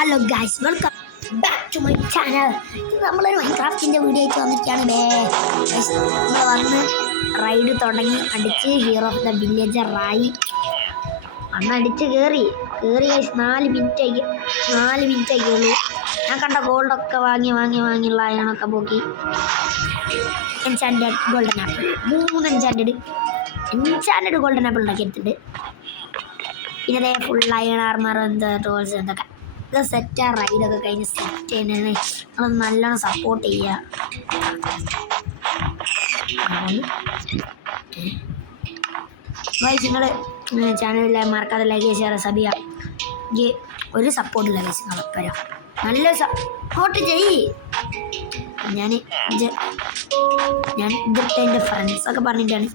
Hello guys, welcome back to my channel. നമ്മളൊരു മൈൻക്രാഫ്റ്റിൻ്റെ video ആയിട്ട് വന്നിരിക്കുകയാണ്. നമ്മൾ വന്ന് റൈഡ് തുടങ്ങി അടിച്ച് ഹീറോ ഓഫ് ദ വില്ലേജറായി അടിച്ച് കയറി ഗൈസ്. 4 മിനിറ്റ് ആയിക്കുള്ളൂ. ഞാൻ കണ്ട ഗോൾഡൊക്കെ വാങ്ങിയുള്ള അയണൊക്കെ പോക്കി. Enchanted golden apple 3 enchanted golden apple ഉണ്ടാക്കിയെടുത്തിട്ടുണ്ട്. പിന്നെ ഫുൾ അയൺ ആർമർ ടോൾസ് എന്തൊക്കെ ഇത് സെറ്റ്. റൈഡൊക്കെ കഴിഞ്ഞ് സെറ്റ് ചെയ്യുന്നതാണ്. നമ്മൾ നല്ലോണം സപ്പോർട്ട് ചെയ്യുക. ഗൈസ്, നിങ്ങൾ ചാനലിൽ മറക്കാതെ ലൈക്ക് ഷെയർ സബ് ചെയ്യുക. ഒരു സപ്പോർട്ടില്ല ഗൈസ്, നിങ്ങളെപ്പോഴും നല്ല സപ്പോർട്ട് ചെയ്യ്. ഞാൻ ഇതിട്ട് എൻ്റെ ഫ്രണ്ട്സൊക്കെ പറഞ്ഞിട്ടാണ്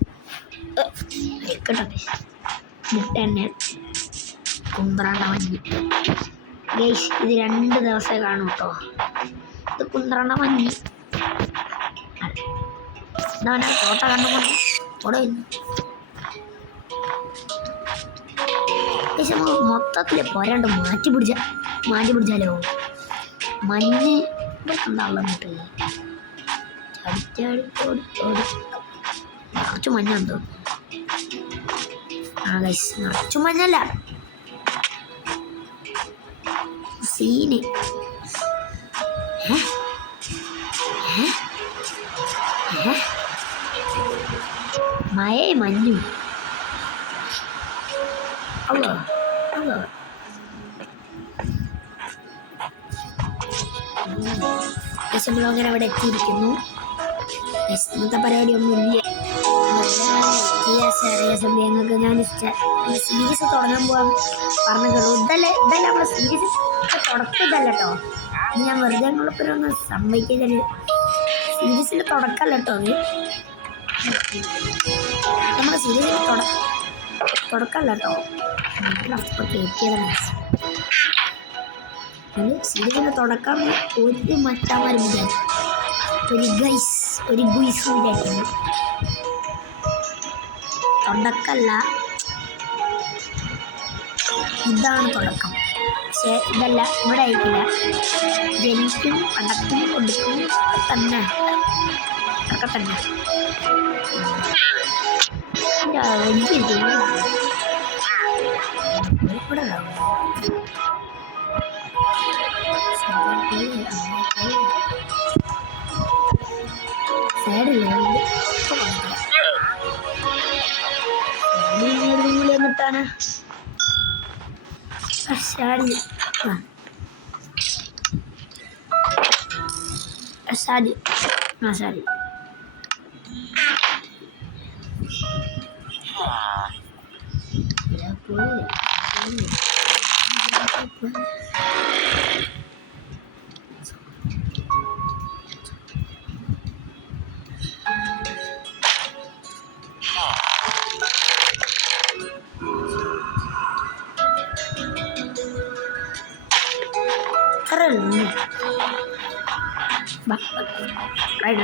കേട്ടോ ഇതിട്ട് തന്നെ കുന്ത്രാണ്ട മഞ്ഞ്. ഗൈസ്, ഇത് 2 ദിവസമേ കാണും കേട്ടോ. ഇത് കുന്ത്രാണ്ട മഞ്ഞ്. എന്താണ് തോട്ട കണ്ടുകൊണ്ട് അവിടെ ഗൈസ്, നമുക്ക് മൊത്തത്തിൽ പോരാണ്ട് മാറ്റി പിടിച്ചാലോ. മഞ്ഞ് ഉണ്ടാവുള്ള എന്നിട്ട് നിറച്ചു മഞ്ഞുണ്ടോ? ആ ഗൈസ്, നിറച്ചു മഞ്ഞല്ല സീന്. മഴേ മഞ്ഞു. അല്ലോ അങ്ങനെ അവിടെ എത്തിയിരിക്കുന്നു. ഇന്നത്തെ പരിപാടി ഒന്നുമില്ല. ഞങ്ങൾക്ക് ഞാൻ സീരീസ് തുടങ്ങാൻ പോകാൻ പറഞ്ഞുള്ളൂ. ഇതല്ലേ നമ്മുടെ സീരീസ് തുടക്കമിതല്ല കേട്ടോ. ഞാൻ വെറുതെ ഞങ്ങളിപ്പോഴൊന്ന് സമ്മതിക്കുന്നത് സീരീസിൽ തുടക്കമല്ല കേട്ടോ. അത് നമ്മുടെ സീരീസിൽ തുടക്കമല്ല കേട്ടോ. സീരീസിൽ തുടക്കം ഒരു മറ്റാമാരും വിചാരിച്ചു. ഒരു ഗുയിസ് വിചാരിക്കുന്നു. തുടക്കമല്ല, ഇതാണ് തുടക്കം. പക്ഷേ ഇതല്ല, ഇവിടെ ആയിട്ടില്ല. ജനിക്കും അടക്കും കൊടുക്കും തന്നെ അതൊക്കെ തന്നെ. ഇവിടെ സൈഡില്ല എന്നിട്ടാണ് സാരി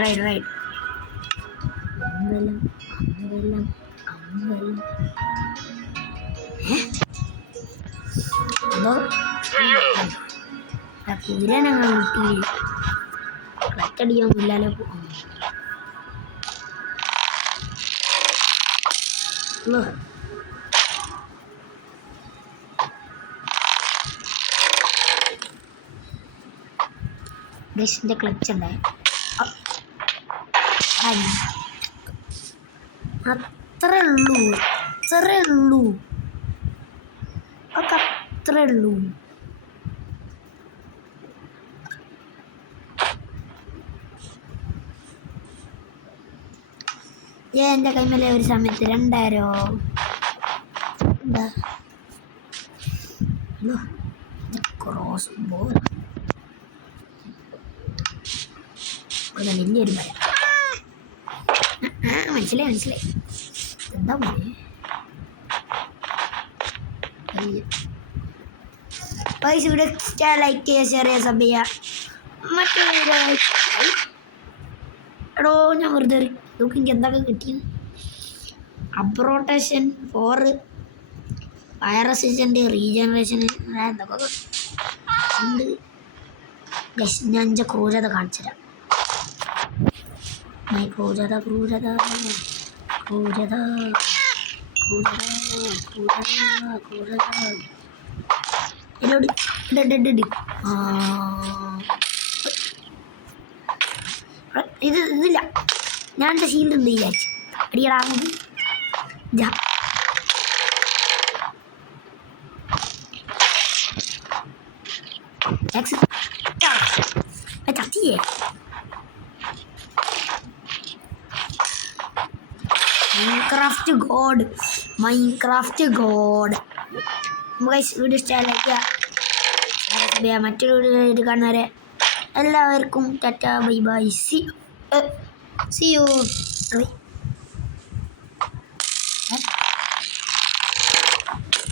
റൈഡ് അമ്പലം എന്തോ കുതിര ഞങ്ങൾ കിട്ടി. ക്ലച്ചടിയൊന്നുമില്ലല്ലോ. ബസ്സിൻ്റെ ക്ലച്ച് ഉണ്ടായി. അത്രേ ഉള്ളൂ. എൻ്റെ കൈമേലെ ഒരു സമയത്ത് 2000 എന്താ ക്രോസ് ബോൾ വലിയൊരു മരം. മനസ്സിലായി എന്താ പോലെ പൈസ ഇവിടെ ലൈക്ക് ചെയ്യുക, ഷെയർ ചെയ്യുക, സബ് ചെയ്യുക. എടോ ഞാൻ വെറുതെ നോക്കി എനിക്ക് എന്തൊക്കെ കിട്ടിയത്. അബ്രോട്ടേഷൻ 4 ഫയർ റെസിസ്റ്റൻ്റ് റീജനറേഷൻ എന്തൊക്കെ ഉണ്ട്. ഞാൻ എൻ്റെ ക്രൂരത കാണിച്ചു തരാം. ക്രൂരത ക്രൂരത ക്രൂരത ക്രൂരത ക്രൂരത ക്രൂരത ഇതില്ല. ഞാൻ എൻ്റെ ഷീൽഡ് ഉണ്ട് വിചാരിച്ചു. അടിയടാകുന്നത് ചത്തിയേ. Minecraft god, Minecraft god. Video ഇഷ്ടമായില്ല. മറ്റൊരു വീഡിയോ കാണുന്നവരെ എല്ലാവർക്കും tata bye bye. See you.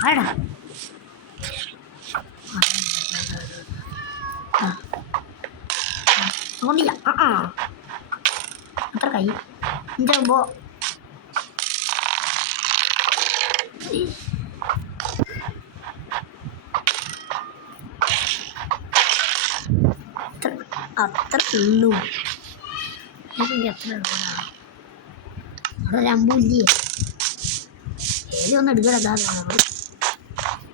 ആടാ അതുകൊണ്ടില്ല. അത്ര കൈ എന്തോ അത്ര ഉള്ളൂ. എത്ര അവിടെ രമ്പൂല്ലേ? ഏതൊന്നും എടുക്കണ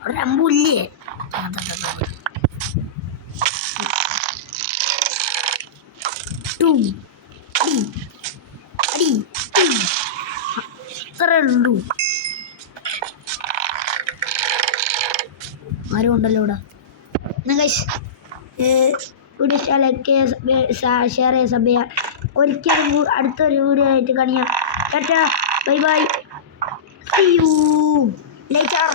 അവിടെ രമ്പൂല്ലേ? അടി അത്രേ ഉള്ളൂ. ആരും ഉണ്ടല്ലോ ഇവിടെ. വീഡിയോ ഇഷ്ടമായില്ലേ? ഷെയർ ചെയ്യുക, സബ് ചെയ്യുക. ഒരിക്കലും അടുത്തൊരു വീഡിയോ ആയിട്ട് കാണിക്കാം. Tata bye bye. See you later.